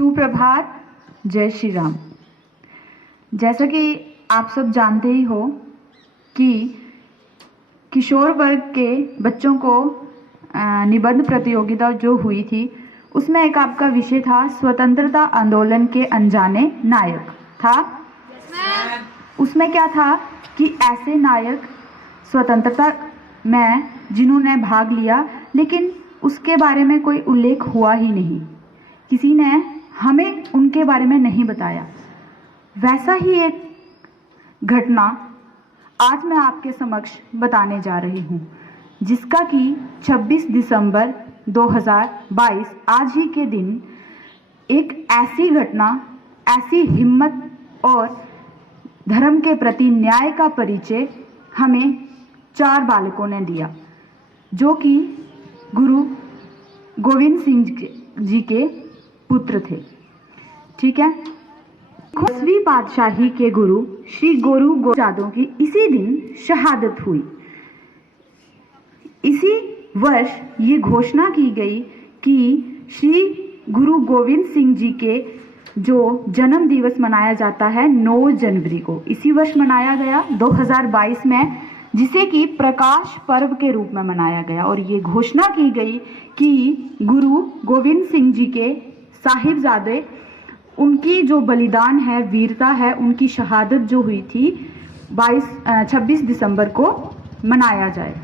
सुप्रभात, जय श्री राम। जैसा कि आप सब जानते ही हो कि किशोर वर्ग के बच्चों को निबंध प्रतियोगिता जो हुई थी उसमें एक आपका विषय था स्वतंत्रता आंदोलन के अनजाने नायक था। उसमें क्या था कि ऐसे नायक स्वतंत्रता में जिन्होंने भाग लिया लेकिन उसके बारे में कोई उल्लेख हुआ ही नहीं, किसी ने हमें उनके बारे में नहीं बताया। वैसा ही एक घटना आज मैं आपके समक्ष बताने जा रही हूँ, जिसका कि 26 दिसंबर 2022 आज ही के दिन एक ऐसी घटना, ऐसी हिम्मत और धर्म के प्रति न्याय का परिचय हमें 4 बालकों ने दिया, जो कि गुरु गोविंद सिंह जी के पुत्र थे। ठीक है। 10वीं पातशाही के गुरु श्री गुरु गोविंद की इसी दिन शहादत हुई। इसी वर्ष ये घोषणा की गई कि श्री गुरु गोविंद सिंह जी के जो जन्म दिवस मनाया जाता है 9 जनवरी को, इसी वर्ष मनाया गया 2022 में, जिसे कि प्रकाश पर्व के रूप में मनाया गया। और ये घोषणा की गई कि गुरु गोविंद सिंह जी के साहिबजादे, उनकी जो बलिदान है, वीरता है, उनकी शहादत जो हुई थी 26 दिसंबर को मनाया जाए।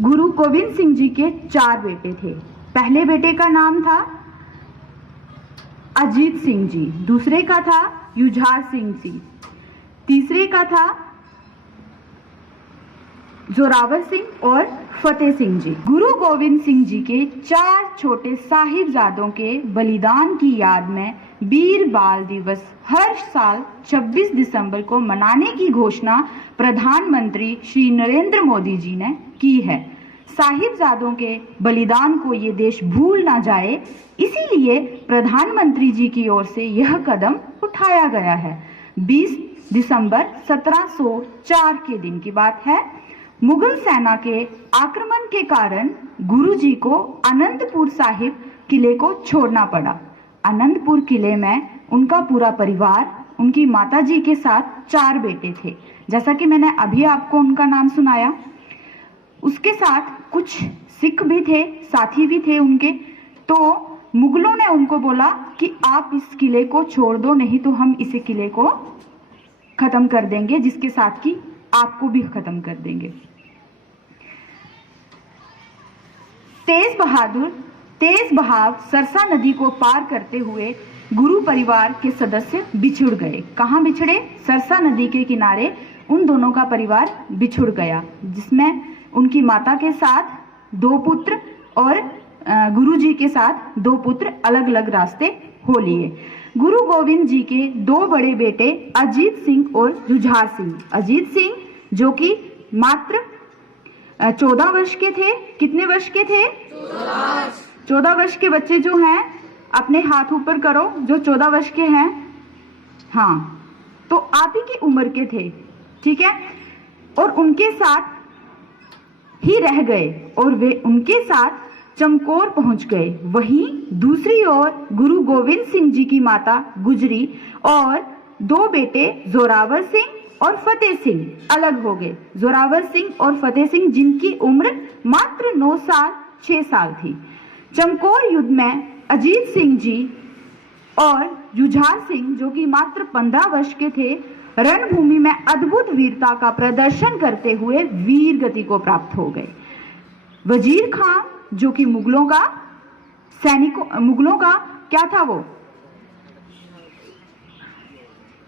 गुरु गोविंद सिंह जी के 4 बेटे थे। पहले बेटे का नाम था अजीत सिंह जी, दूसरे का था युझार सिंह जी, तीसरे का था जोरावर सिंह और फतेह सिंह जी। गुरु गोविंद सिंह जी के 4 छोटे साहिबजादों के बलिदान की याद में वीर बाल दिवस हर साल 26 दिसंबर को मनाने की घोषणा प्रधानमंत्री श्री नरेंद्र मोदी जी ने की है। साहिबजादों के बलिदान को ये देश भूल ना जाए, इसीलिए प्रधानमंत्री जी की ओर से यह कदम उठाया गया है। 20 दिसंबर 1704 के दिन की बात है। मुगल सेना के आक्रमण के कारण गुरुजी को आनंदपुर साहिब किले को छोड़ना पड़ा। आनंदपुर किले में उनका पूरा परिवार, उनकी माताजी के साथ 4 बेटे थे, जैसा कि मैंने अभी आपको उनका नाम सुनाया। उसके साथ कुछ सिख भी थे, साथी भी थे उनके। तो मुगलों ने उनको बोला कि आप इस किले को छोड़ दो, नहीं तो हम इस किले को खत्म कर देंगे, जिसके साथ कि आपको भी खत्म कर देंगे। तेज बहाव सरसा नदी को पार करते हुए गुरु परिवार के सदस्य बिछुड़ गए। कहाँ बिछड़े? सरसा नदी के किनारे उन दोनों का परिवार बिछुड़ गया, जिसमें उनकी माता के साथ 2 पुत्र और गुरु जी के साथ 2 पुत्र अलग अलग रास्ते हो लिए। गुरु गोविंद जी के 2 बड़े बेटे अजीत सिंह और जुझार सिंह। अजीत सिंह जो कि मात्र 14 वर्ष के थे। कितने वर्ष के थे? 14 वर्ष के बच्चे जो हैं अपने हाथ ऊपर करो, जो 14 वर्ष के हैं। हाँ, तो आप ही की उम्र के थे। ठीक है। और उनके साथ ही रह गए और वे उनके साथ चमकौर पहुंच गए। वहीं दूसरी ओर गुरु गोविंद सिंह जी की माता गुजरी और 2 बेटे जोरावर सिंह और फतेह सिंह अलग हो गए। जोरावर सिंह और फतेह सिंह जिनकी उम्र मात्र 9 साल 6 साल थी। चमकौर युद्ध में अजीत सिंह जी और युझार सिंह जो कि मात्र 15 वर्ष के थे, रणभूमि में अद्भुत वीरता का प्रदर्शन करते हुए वीर गति को प्राप्त हो गए। वजीर खान जो कि मुगलों का क्या था, वो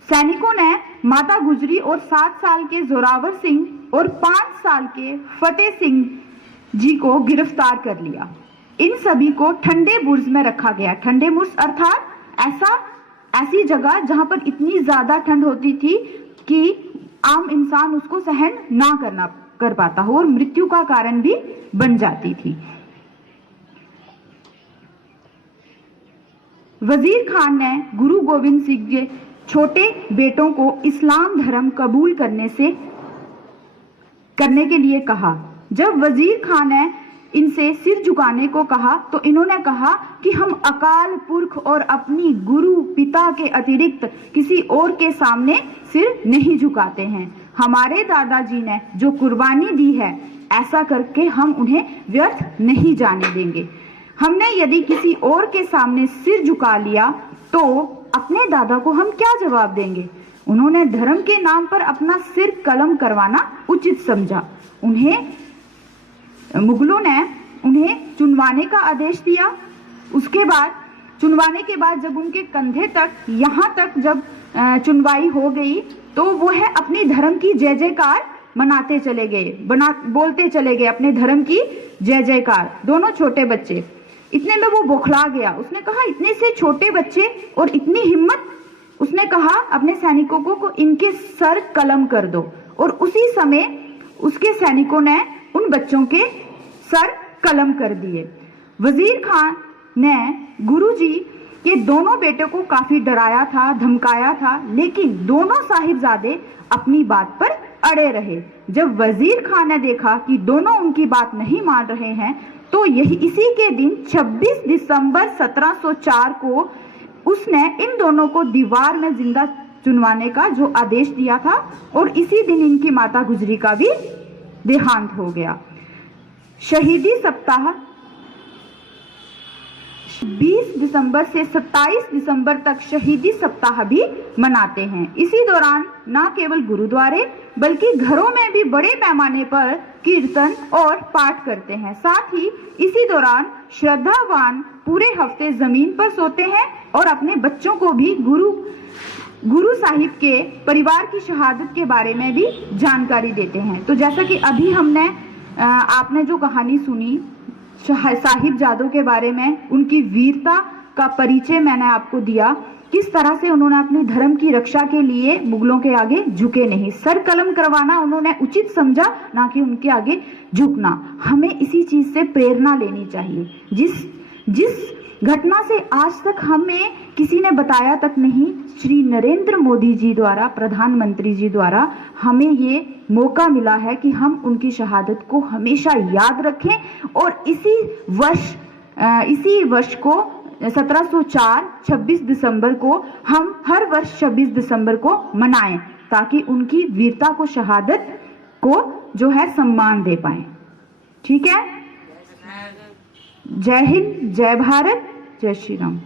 सैनिकों ने माता गुजरी और 7 साल के जोरावर सिंह और 5 साल के फतेह सिंह जी को गिरफ्तार कर लिया। इन सभी को ठंडे बुर्ज में रखा गया। ठंडे बुर्ज अर्थात ऐसी जगह जहां पर इतनी ज्यादा ठंड होती थी कि आम इंसान उसको सहन ना कर पाता हो और मृत्यु का कारण भी बन जाती थी। वजीर खान ने गुरु गोविंद सिंह के छोटे बेटों को इस्लाम धर्म कबूल करने के लिए कहा। जब वजीर खान ने इनसे सिर झुकाने को कहा तो इन्होंने कहा कि हम अकाल पुरख और अपनी गुरु पिता के अतिरिक्त किसी और के सामने सिर नहीं झुकाते हैं। हमारे दादाजी ने जो कुर्बानी दी है, ऐसा करके हम उन्हें व्यर्थ नहीं जाने देंगे। हमने यदि किसी और के सामने सिर झुका लिया तो अपने दादा को हम क्या जवाब देंगे। उन्होंने धर्म के नाम पर अपना सिर कलम करवाना उचित समझा। मुगलों ने उन्हें चुनवाने का आदेश दिया। उसके बाद चुनवाने के बाद जब उनके कंधे तक, यहाँ तक जब चुनवाई हो गई तो वो है अपनी धर्म की जय जयकार मनाते चले गए, बोलते चले गए अपने धर्म की जय जयकार। दोनों छोटे बच्चे, इतने में वो बौखला गया। उसने कहा इतने से छोटे बच्चे और इतनी हिम्मत। उसने कहा अपने सैनिकों को इनके सर कलम कर दो, और उसी समय उसके सैनिकों ने उन बच्चों के सर कलम कर दिए। वजीर खान ने गुरुजी के दोनों बेटों को काफी डराया था, धमकाया था, लेकिन दोनों साहिबजादे अपनी बात पर अड़े रहे। जब वजीर खान ने देखा कि दोनों उनकी बात नहीं मान रहे हैं तो इसी के दिन 26 दिसंबर 1704 को उसने इन दोनों को दीवार में जिंदा चुनवाने का जो आदेश दिया था, और इसी दिन इनकी माता गुजरी का भी देहांत हो गया। शहीदी सप्ताह 20 दिसंबर से 27 दिसंबर तक शहीदी सप्ताह भी मनाते हैं। इसी दौरान न केवल गुरुद्वारे बल्कि घरों में भी बड़े पैमाने पर कीर्तन और पाठ करते हैं। साथ ही इसी दौरान श्रद्धावान पूरे हफ्ते जमीन पर सोते हैं और अपने बच्चों को भी गुरु साहिब के परिवार की शहादत के बारे में भी जानकारी देते हैं। तो जैसा कि अभी आपने जो कहानी सुनी साहिबजादों के बारे में, उनकी वीरता का परिचय मैंने आपको दिया, किस तरह से उन्होंने अपने धर्म की रक्षा के लिए मुगलों के आगे झुके नहीं। सर कलम करवाना उन्होंने उचित समझा, ना कि उनके आगे झुकना। हमें इसी चीज से प्रेरणा लेनी चाहिए। जिस घटना से आज तक हमें किसी ने बताया तक नहीं, श्री नरेंद्र मोदी जी द्वारा, प्रधानमंत्री जी द्वारा हमें ये मौका मिला है कि हम उनकी शहादत को हमेशा याद रखें और इसी वर्ष को 1704 26 दिसंबर को हम हर वर्ष 26 दिसंबर को मनाएं, ताकि उनकी वीरता को, शहादत को जो है सम्मान दे पाएं। ठीक है। जय हिंद, जय भारत, जय श्री राम।